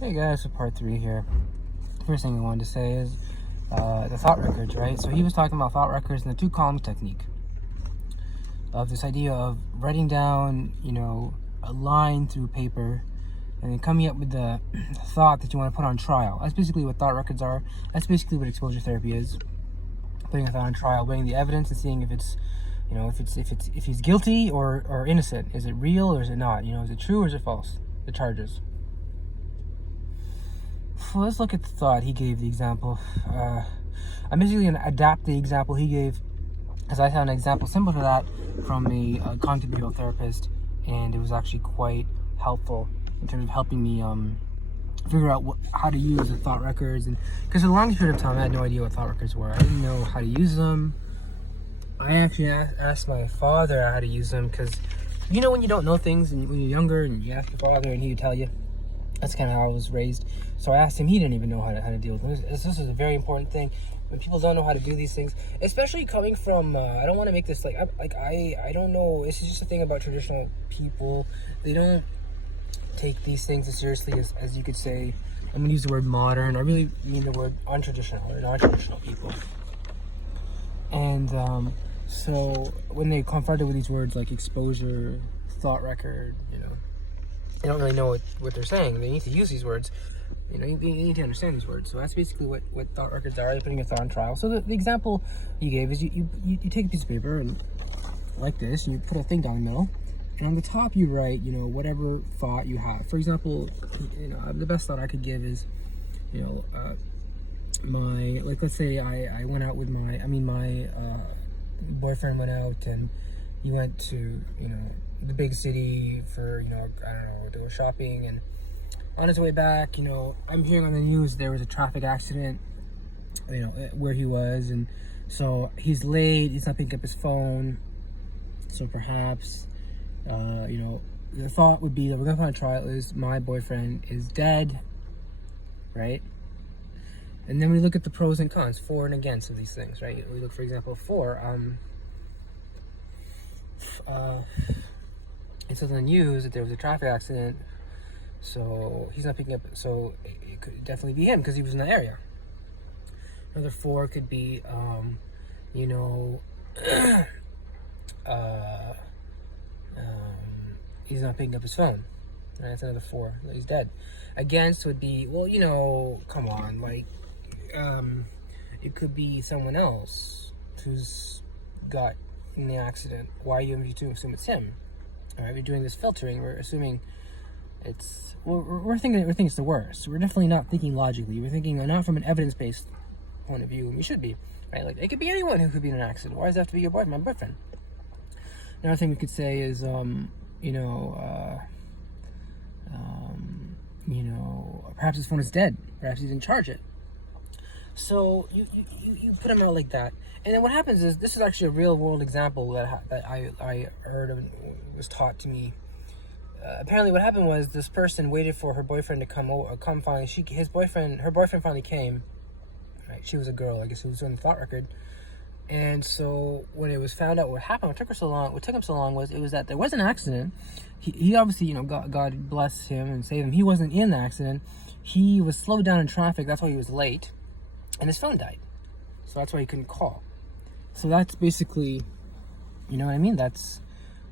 Hey guys, so part 3 here. First thing I wanted to say is the thought records, right? So he was talking about thought records and the 2-column technique of this idea of writing down, a line through paper and then coming up with the thought that you want to put on trial. That's basically what thought records are. That's basically what exposure therapy is. Putting a thought on trial, weighing the evidence and seeing if it's, if he's guilty or innocent. Is it real or is it not? Is it true or is it false? The charges. Well, let's look at the thought he gave, the example. I'm basically going to adapt the example he gave, as I found an example similar to that from a cognitive behavioral therapist, and it was actually quite helpful in terms of helping me figure out how to use the thought records. And because for the longest period of time, I had no idea what thought records were. I didn't know how to use them. I actually asked my father how to use them, because when you don't know things and when you're younger and you ask your father and he would tell you. That's kind of how I was raised. So I asked him. He didn't even know how to deal with them. This is a very important thing. When people don't know how to do these things, especially coming from, I don't want to make this I don't know. This is just a thing about traditional people. They don't take these things as seriously as you could say. I'm going to use the word modern. I really mean the word untraditional or non-traditional people. And so when they confronted with these words like exposure, thought record, they don't really know what they're saying. They need to use these words. You need to understand these words. So that's basically what thought records are. They're putting a thought on trial. So the example you gave is you take a piece of paper and like this, and you put a thing down the middle, and on the top you write, whatever thought you have. For example, the best thought I could give is, let's say I went out with my boyfriend went out and he went to, the big city for, do shopping, and on his way back, I'm hearing on the news there was a traffic accident, where he was, and so he's late, he's not picking up his phone, so perhaps, the thought would be that we're going to find a trial is my boyfriend is dead, right? And then we look at the pros and cons, for and against of these things, right? We look, for example, for, it says on the news that there was a traffic accident, so he's not picking up, so it could definitely be him because he was in the area. Another 4 could be, he's not picking up his phone. Right? That's another 4. He's dead. Against would be, come on, it could be someone else who's got in the accident. Why are you assume it's him? All right, we're doing this filtering. We're assuming we're thinking it's the worst. We're definitely not thinking logically. We're thinking not from an evidence-based point of view, and we should be, right? Like, it could be anyone who could be in an accident. Why does it have to be my boyfriend? Another thing we could say is, perhaps his phone is dead. Perhaps he didn't charge it. So you put them out like that, and then what happens is, this is actually a real world example that I heard of and was taught to me. Apparently, what happened was this person waited for her boyfriend to come finally. Her boyfriend finally came. Right, she was a girl, I guess, who was on the thought record. And so when it was found out what happened, what took him so long was that there was an accident. He obviously, God bless him and save him. He wasn't in the accident. He was slowed down in traffic. That's why he was late. And his phone died. So that's why he couldn't call. So that's basically, you know what I mean? That's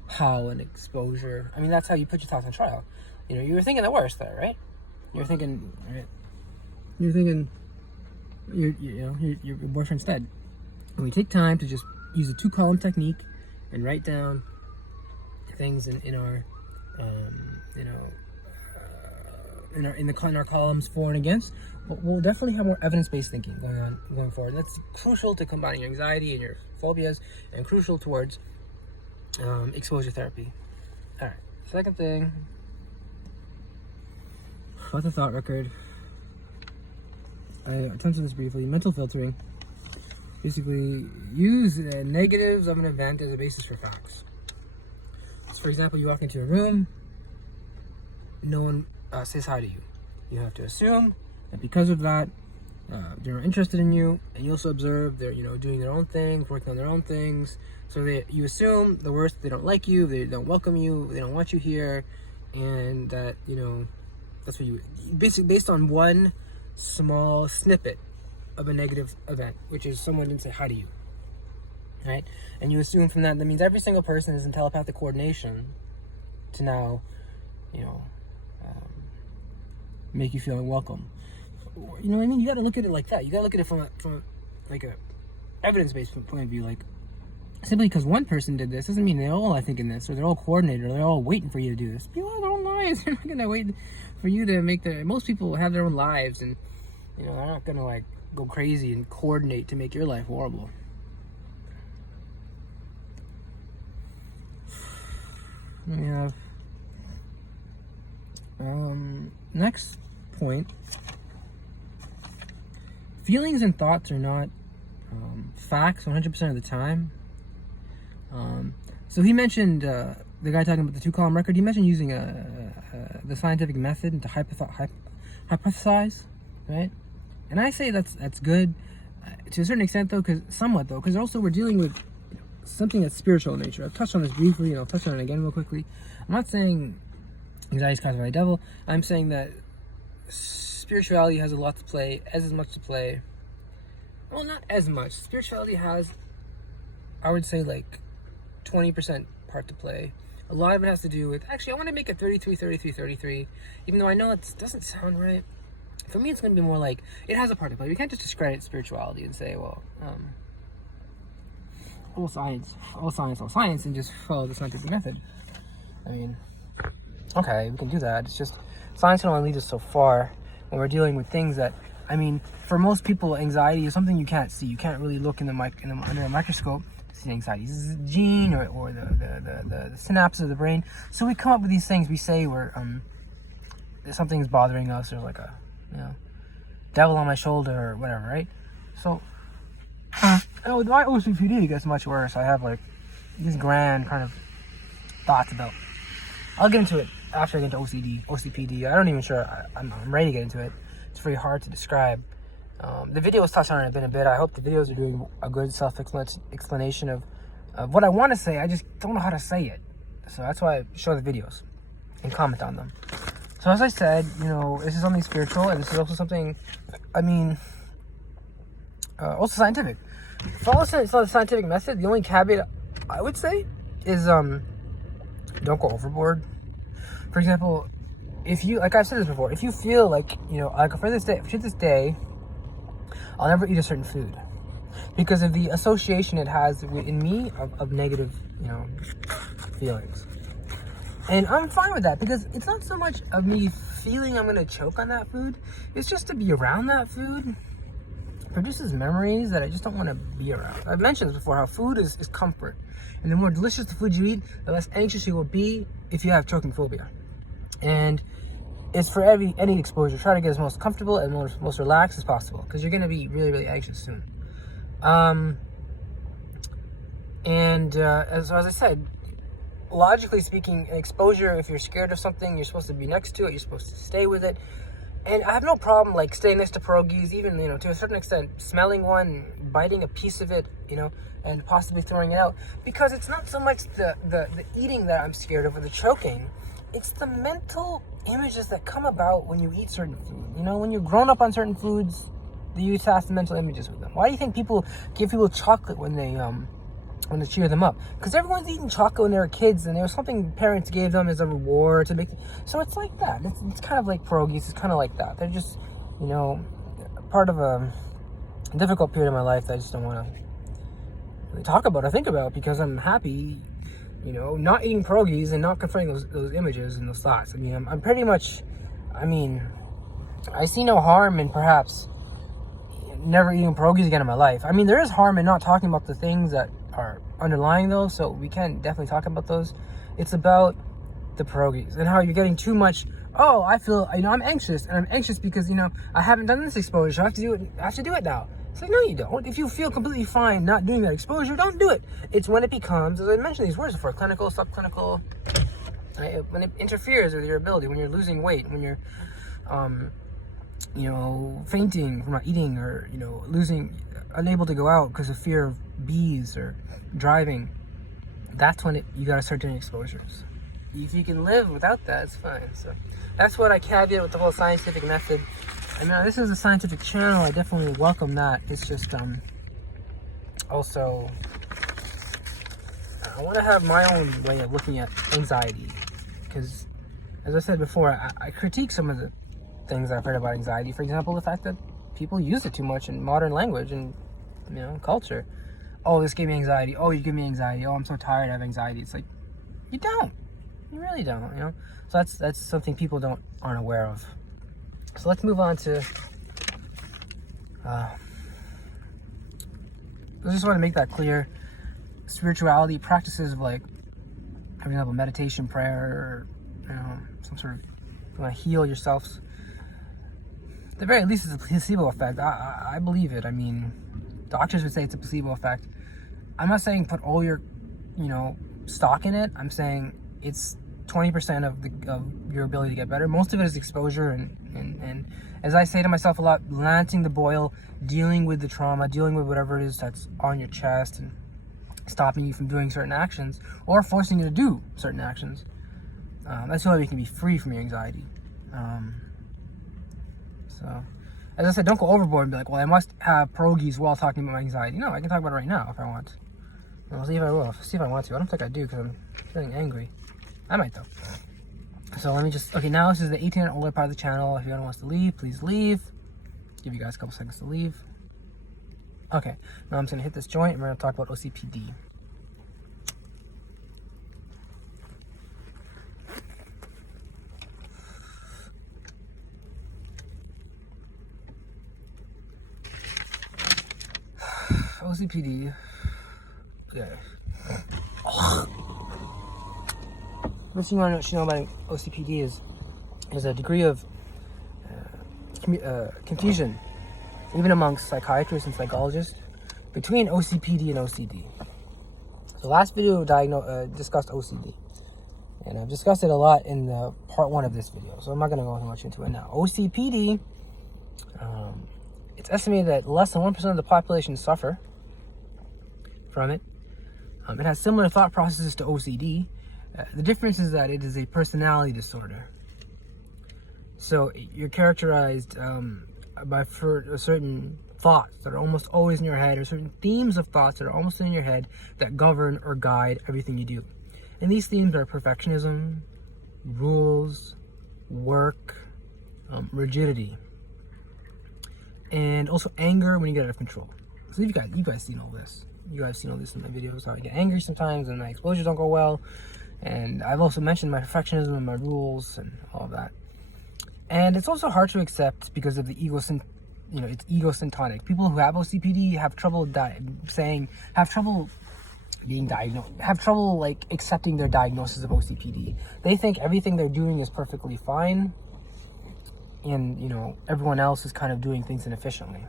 how an exposure, that's how you put your thoughts on trial. You were thinking the worst there, right? You're thinking your boyfriend's dead. And we take time to just use a 2-column technique and write down things in our columns for and against. But we'll definitely have more evidence-based thinking going forward. That's crucial to combating your anxiety and your phobias, and crucial towards exposure therapy. All right. Second thing about the thought record. I touched on this briefly. Mental filtering. Basically, use negatives of an event as a basis for facts. So, for example, you walk into a room, no one says hi to you. You have to assume that because of that, they're not interested in you, and you also observe they're doing their own things, working on their own things. So you assume the worst. They don't like you. They don't welcome you. They don't want you here, and that That's what you basically based on one small snippet of a negative event, which is someone didn't say hi to you, right? And you assume from that means every single person is in telepathic coordination to now, you know, make you feel unwelcome. You know what I mean? You got to look at it like that. You got to look at it from like a evidence-based point of view. Like, simply because one person did this doesn't mean they're all, I think, in this, or they're all coordinated, or they're all waiting for you to do this. People have their own lives. They're not gonna wait for you to make their. Most people have their own lives, and you know they're not gonna like go crazy and coordinate to make your life horrible. We have next point. Feelings and thoughts are not facts 100% of the time. So he mentioned the guy talking about the 2-column record. He mentioned using the scientific method to hypothesize, right? And I say that's good to a certain extent, though, because also we're dealing with something that's spiritual in nature. I've touched on this briefly, and I'll touch on it again real quickly. I'm not saying anxiety is caused by the devil. I'm saying that spirituality has a lot to play, as much to play. Well, not as much. Spirituality has, I would say, like 20% part to play. A lot of it has to do with, actually, I want to make it 33, even though I know it doesn't sound right. For me, it's going to be more like, it has a part to play. We can't just discredit spirituality and say, well, all science, and just follow the scientific method. I mean, okay, we can do that. It's just, science can only lead us so far when we're dealing with things that, I mean, for most people, anxiety is something you can't see. You can't really look under a microscope to see anxiety. This is a gene or the synapses of the brain. So we come up with these things we say where something's bothering us, or like a, you know, devil on my shoulder or whatever, right? So, with my OCPD, it gets much worse. I have like these grand kind of thoughts about. I'll get into it after I get into OCPD. I don't even sure I'm ready to get into it. It's very hard to describe. The videos touched on it a bit. I hope the videos are doing a good self-explanation of what I want to say. I just don't know how to say it. So that's why I show the videos and comment on them. So as I said, you know, this is something spiritual, and this is also something, I mean, also scientific. Follow the scientific method. The only caveat I would say is don't go overboard. For example, if you, like I've said this before, if you feel like, you know, like for this day, I'll never eat a certain food because of the association it has in me of negative, you know, feelings. And I'm fine with that because it's not so much of me feeling I'm going to choke on that food. It's just to be around that food produces memories that I just don't want to be around. I've mentioned this before, how food is comfort. And the more delicious the food you eat, the less anxious you will be if you have choking phobia. And it's for any exposure. Try to get as most comfortable and most relaxed as possible because you're going to be really, really anxious soon. As I said, logically speaking, exposure, if you're scared of something, you're supposed to be next to it, you're supposed to stay with it. And I have no problem like staying next to pierogies, even, you know, to a certain extent, smelling one, biting a piece of it, you know, and possibly throwing it out. Because it's not so much the eating that I'm scared of or the choking. It's the mental images that come about when you eat certain food. You know, when you're grown up on certain foods, you attach the mental images with them. Why do you think people give people chocolate when they cheer them up? Because everyone's eating chocolate when they were kids, and there was something parents gave them as a reward to make. So it's like that. It's kind of like pierogies. It's kind of like that. They're just, you know, part of a difficult period of my life that I just don't want to really talk about or think about because I'm happy, you know, not eating pierogies and not confronting those images and those thoughts. I mean, I'm pretty much, I mean, I see no harm in perhaps never eating pierogies again in my life. I mean, there is harm in not talking about the things that are underlying those, so we can definitely talk about those. It's about the pierogies and how you're getting too much. Oh, I feel, you know, I'm anxious, and I'm anxious because, you know, I haven't done this exposure, so I have to do it now. It's like, no, you don't. If you feel completely fine not doing that exposure, don't do it. It's when it becomes, as I mentioned these words before, clinical, subclinical, when it interferes with your ability, when you're losing weight, when you're, you know, fainting from not eating, or, you know, unable to go out because of fear of bees or driving. That's when you gotta start doing exposures. if you can live without that, it's fine. So that's what I caveat with the whole scientific method. And now this is a scientific channel. I definitely welcome that. It's just also I want to have my own way of looking at anxiety, because as I said before, I critique some of the things I've heard about anxiety. For example, the fact that people use it too much in modern language and culture. Oh, this gave me anxiety. Oh, you give me anxiety. Oh, I'm so tired. I have anxiety. It's like, you don't. You really don't. So that's something people aren't aware of. So let's move on to. I just want to make that clear. Spirituality practices of, like, for example, meditation, prayer, some sort of, you want to heal yourselves. At the very least, it's a placebo effect. I believe it. I mean, doctors would say it's a placebo effect. I'm not saying put all your, stock in it. I'm saying it's 20% of your ability to get better. Most of it is exposure and as I say to myself a lot, lancing the boil, dealing with the trauma, dealing with whatever it is that's on your chest and stopping you from doing certain actions or forcing you to do certain actions. That's the only way you can be free from your anxiety. So, as I said, don't go overboard and be like, well, I must have pierogies while talking about my anxiety. No, I can talk about it right now if I want. I'll see if I will. See if I want to. I don't think I do because I'm feeling angry. I might, though. So let me just... Okay, now this is the 18 and older part of the channel. If anyone wants to leave, please leave. Give you guys a couple seconds to leave. Okay, now I'm just going to hit this joint and we're going to talk about OCPD. OCPD. Okay. First thing you want to know about OCPD is a degree of confusion, even amongst psychiatrists and psychologists, between OCPD and OCD. So last video discussed OCD, and I've discussed it a lot in the part 1 of this video, so I'm not going to go too much into it now. OCPD, it's estimated that less than 1% of the population suffer from it. It has similar thought processes to OCD. The difference is that it is a personality disorder. So you're characterized by certain thoughts that are almost always in your head, or certain themes of thoughts that are almost in your head that govern or guide everything you do. And these themes are perfectionism, rules, work, rigidity, and also anger when you get out of control. So you guys seen all this. You guys seen all this in my videos, how I get angry sometimes and my exposures don't go well. And I've also mentioned my perfectionism and my rules and all of that. And it's also hard to accept because of the it's egocentric. People who have OCPD have trouble being diagnosed, have trouble like accepting their diagnosis of OCPD. They think everything they're doing is perfectly fine, and everyone else is kind of doing things inefficiently.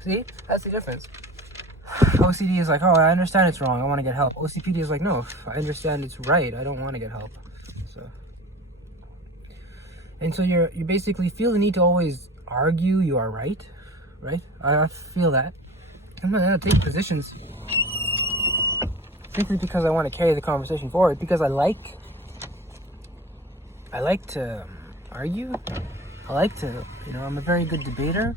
See, that's the difference. OCD is like, oh, I understand it's wrong, I want to get help. OCPD is like, no, I understand it's right, I don't want to get help. So you basically feel the need to always argue you are right? I feel that. I'm not gonna take positions simply because I want to carry the conversation forward, because I like to argue. I like to, I'm a very good debater.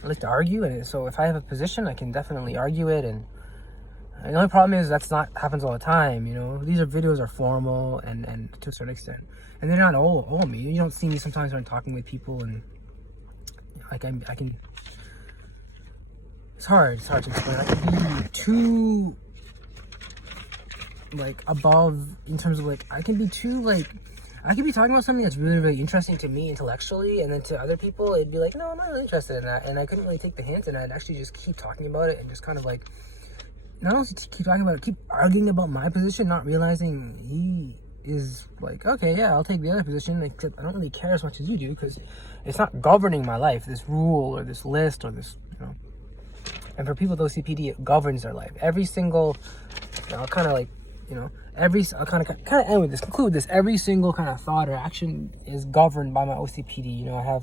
I like to argue, and so if I have a position, I can definitely argue it. And the only problem is that's not happens all the time. These videos are formal and to a certain extent, and they're not all me. You don't see me sometimes when I'm talking with people, and like I can. It's hard to explain. I can be too above in terms of I can be too I could be talking about something that's really, really interesting to me intellectually, and then to other people, it'd be like, no, I'm not really interested in that. And I couldn't really take the hint, and I'd actually just keep talking about it and just kind of not only keep talking about it, keep arguing about my position, not realizing he is okay, yeah, I'll take the other position, except I don't really care as much as you do, because it's not governing my life, this rule or this list or this, And for people with OCPD, it governs their life. Every single, I'll kind of I'll kind of end with this, conclude with this. Every single kind of thought or action is governed by my OCPD. I have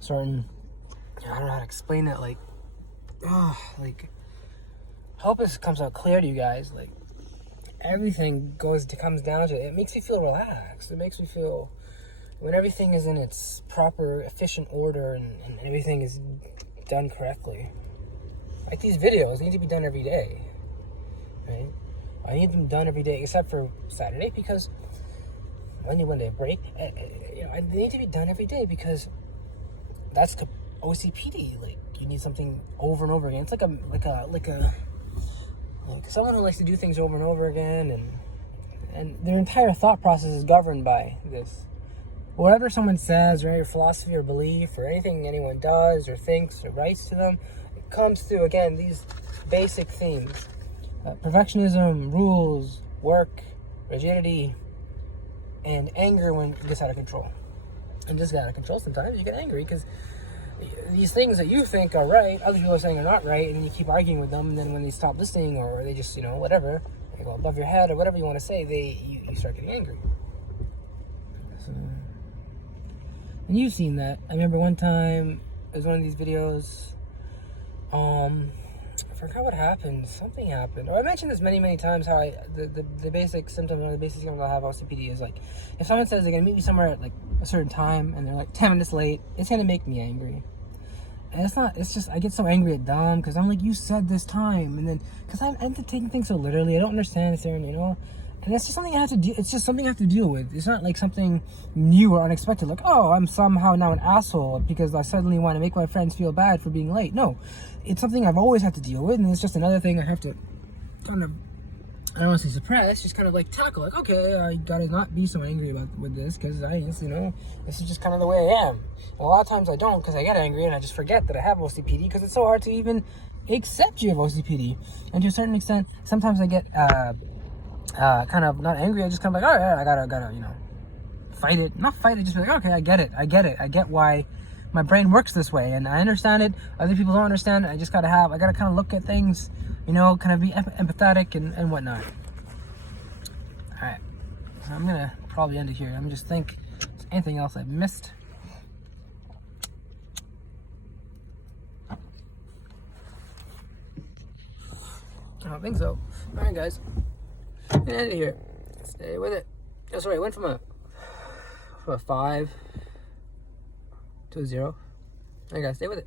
certain, I don't know how to explain it. hope this comes out clear to you guys. Like, everything comes down to it. It makes me feel relaxed. It makes me feel when everything is in its proper, efficient order and everything is done correctly. Like, these videos need to be done every day, right? I need them done every day except for Saturday, because when they break, they need to be done every day, because that's OCPD. Like, you need something over and over again. It's like someone who likes to do things over and over again, and their entire thought process is governed by this. Whatever someone says, or your philosophy or belief, or anything anyone does or thinks or writes to them, it comes through, again, these basic themes. Perfectionism, rules, work, rigidity, and anger when it gets out of control. And just get out of control sometimes. You get angry because these things that you think are right, other people are saying are not right, and then you keep arguing with them, and then when they stop listening, or they just, whatever, they go above your head, or whatever you want to say, you start getting angry. So, and you've seen that. I remember one time, it was one of these videos, I forgot what happened. Something happened. I mentioned this many, many times, how the basic symptoms, one of the basic symptoms I have OCPD is, like, if someone says they're going to meet me somewhere at, like, a certain time, and they're, like, 10 minutes late, it's going to make me angry. And it's just, I get so angry at them, because I'm like, you said this time, and then, because I'm into taking things so literally, I don't understand it, and it's just something I have to do. It's just something I have to deal with. It's not like something new or unexpected, like, oh, I'm somehow now an asshole because I suddenly want to make my friends feel bad for being late. No, it's something I've always had to deal with, and it's just another thing I have to kind of, I don't want to say suppress, just kind of like tackle. Like, okay, I gotta not be so angry with this, because I just, this is just kind of the way I am. And a lot of times I don't, because I get angry and I just forget that I have OCPD, because it's so hard to even accept you have OCPD. And to a certain extent, sometimes I get kind of not angry. I just kind of like, all right, I gotta, fight it. Not fight it, just be like, okay, I get it. I get why my brain works this way, and I understand it. Other people don't understand it. I gotta kind of look at things, kind of be empathetic and whatnot. All right, so I'm gonna probably end it here. I'm just think, is there anything else I've missed? I don't think so. All right, guys. I'm gonna end it here. Stay with it. Oh, sorry, I went from a 5 to a 0. All right, guys, stay with it.